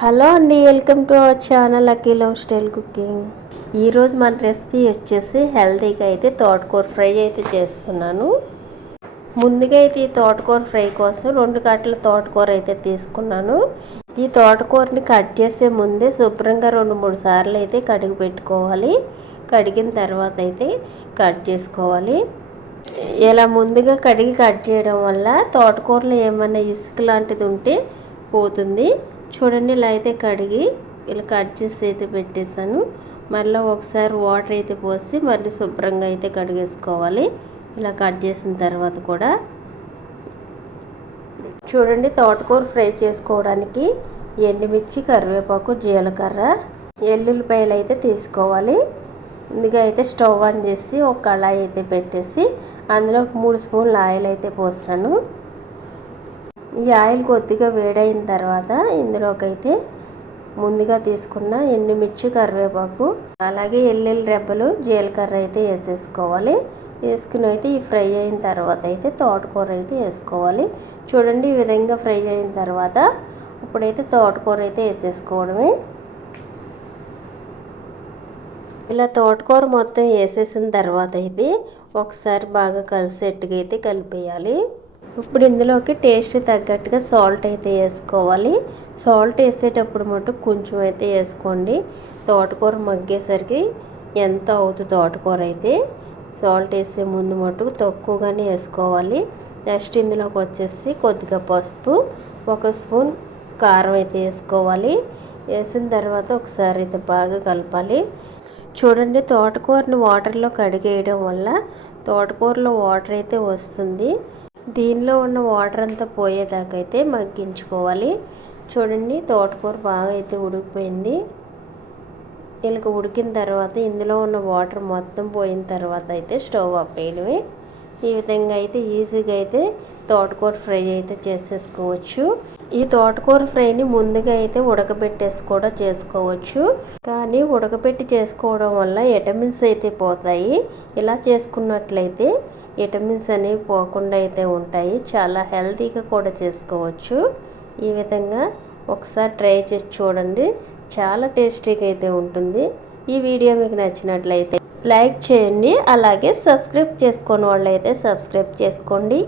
Hello అండి welcome to our channel lucky love style cooking. ఈరోజు మన రెసిపీ వచ్చేసి హెల్తీగా అయితే తోటకూర ఫ్రై అయితే చేస్తున్నాను. ముందుగా అయితే ఈ తోటకూర ఫ్రై కోసం రెండు కట్టల తోటకూర అయితే తీసుకున్నాను. ఈ తోటకూరని కట్ చేసే ముందే శుభ్రంగా రెండు మూడు సార్లు అయితే కడిగి పెట్టుకోవాలి. కడిగిన తర్వాత అయితే కట్ చేసుకోవాలి. ఇలా ముందుగా కడిగి కట్ చేయడం వల్ల తోటకూరలో ఏమైనా ఇసుక లాంటిది ఉంటే పోతుంది. చూడండి ఇలా అయితే కడిగి ఇలా కట్ చేసి అయితే పెట్టేశాను. మళ్ళీ ఒకసారి వాటర్ అయితే పోసి మళ్ళీ శుభ్రంగా అయితే కడిగేసుకోవాలి. ఇలా కట్ చేసిన తర్వాత కూడా చూడండి తోటకూర ఫ్రై చేసుకోవడానికి ఎండుమిర్చి కరివేపాకు జీలకర్ర ఎల్లుల్లిపాయలు అయితే తీసుకోవాలి. ముందుగా అయితే స్టవ్ ఆన్ చేసి ఒక కళాయి అయితే పెట్టేసి అందులో మూడు స్పూన్లు ఆయిల్ అయితే పోస్తాను. ఈ ఆయిల్ కొద్దిగా వేడైన తర్వాత ఇందులోకైతే ముందుగా తీసుకున్న ఎండుమిర్చి కరివేపాకు అలాగే ఎల్లుల్లి రెబ్బలు జీలకర్ర అయితే వేసేసుకోవాలి. వేసుకుని అయితే ఈ ఫ్రై అయిన తర్వాత అయితే తోటకూర అయితే వేసుకోవాలి. చూడండి ఈ విధంగా ఫ్రై అయిన తర్వాత ఇప్పుడైతే తోటకూర అయితే వేసేసుకోవడమే. ఇలా తోటకూర మొత్తం వేసేసిన తర్వాత అయితే ఒకసారి బాగా కలిసేట్టుగా అయితే కలిపేయాలి. ఇప్పుడు ఇందులోకి టేస్ట్ తగ్గట్టుగా సాల్ట్ అయితే వేసుకోవాలి. సాల్ట్ వేసేటప్పుడు మటు కొంచెం అయితే వేసుకోండి. తోటకూర మగ్గేసరికి ఎంత అవుతుంది తోటకూర అయితే సాల్ట్ వేసే ముందు మటుకు తక్కువగానే వేసుకోవాలి. నెక్స్ట్ ఇందులోకి వచ్చేసి కొద్దిగా పసుపు ఒక స్పూన్ కారం అయితే వేసుకోవాలి. వేసిన తర్వాత ఒకసారి అయితే బాగా కలపాలి. చూడండి తోటకూరని వాటర్లో కడిగేయడం వల్ల తోటకూరలో వాటర్ అయితే వస్తుంది. దీనిలో ఉన్న వాటర్ అంతా పోయేదాకా అయితే మగ్గించుకోవాలి. చూడండి తోటకూర బాగా అయితే ఉడికిపోయింది. ఇలా ఉడికిన తర్వాత ఇందులో ఉన్న వాటర్ మొత్తం పోయిన తర్వాత అయితే స్టవ్ ఆపేయడమే ఈ విధంగా అయితే ఈజీగా అయితే తోటకూర ఫ్రై అయితే చేసేసుకోవచ్చు. ఈ తోటకూర ఫ్రైని ముందుగా అయితే ఉడకబెట్టేసి కూడా చేసుకోవచ్చు. కానీ ఉడకబెట్టి చేసుకోవడం వల్ల విటమిన్స్ అయితే పోతాయి. ఇలా చేసుకున్నట్లయితే విటమిన్స్ అనేవి పోకుండా అయితే ఉంటాయి. చాలా హెల్తీగా కూడా చేసుకోవచ్చు. ఈ విధంగా ఒకసారి ట్రై చేసి చూడండి. చాలా టేస్టీగా అయితే ఉంటుంది. ఈ వీడియో మీకు నచ్చినట్లయితే లైక్ చేయండి అలాగే సబ్స్క్రైబ్ చేసుకోని వాళ్ళైతే సబ్స్క్రైబ్ చేసుకోండి.